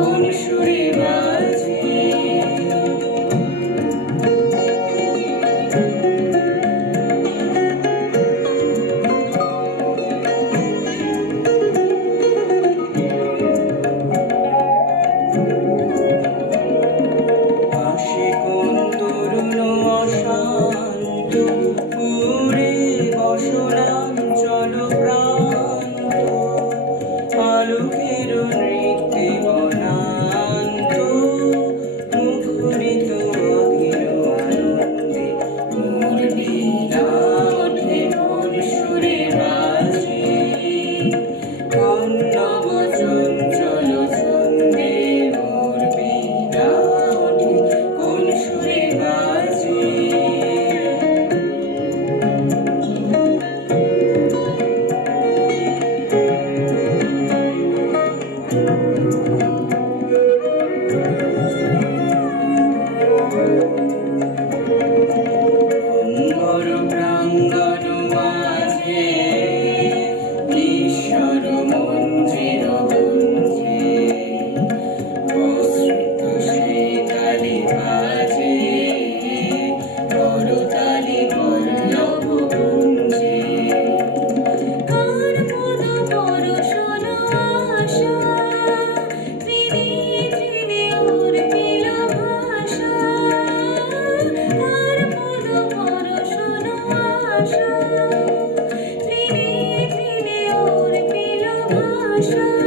কোন সুরে বাজে। আসে কোন তরুণ অশান্ত, উড়ে বসনাঞ্চল প্রান্ত, আলোকের নৃত্যে বনান্ত, মুখরিত অধীর আনন্দে মোর বীণা ওঠে কোন সুরে বাজে। কোন নব চঞ্চল ছন্দে মোর বীণা ওঠে কোন সুরে বাজে। অম্বর প্রাঙ্গণ মাঝে ঈশ্বর মন্দির গুঞ্জে, প্রসৃত সেই তালি বাজে, করতালি পল্লব গুঞ্জে। কার পদ পরশন আশা, ত্রিনে ত্রিনে ওর পিল ভাষা। কার পদ পরশন আশা, ত্রিনে ত্রিনে ওর পিল ভাষা।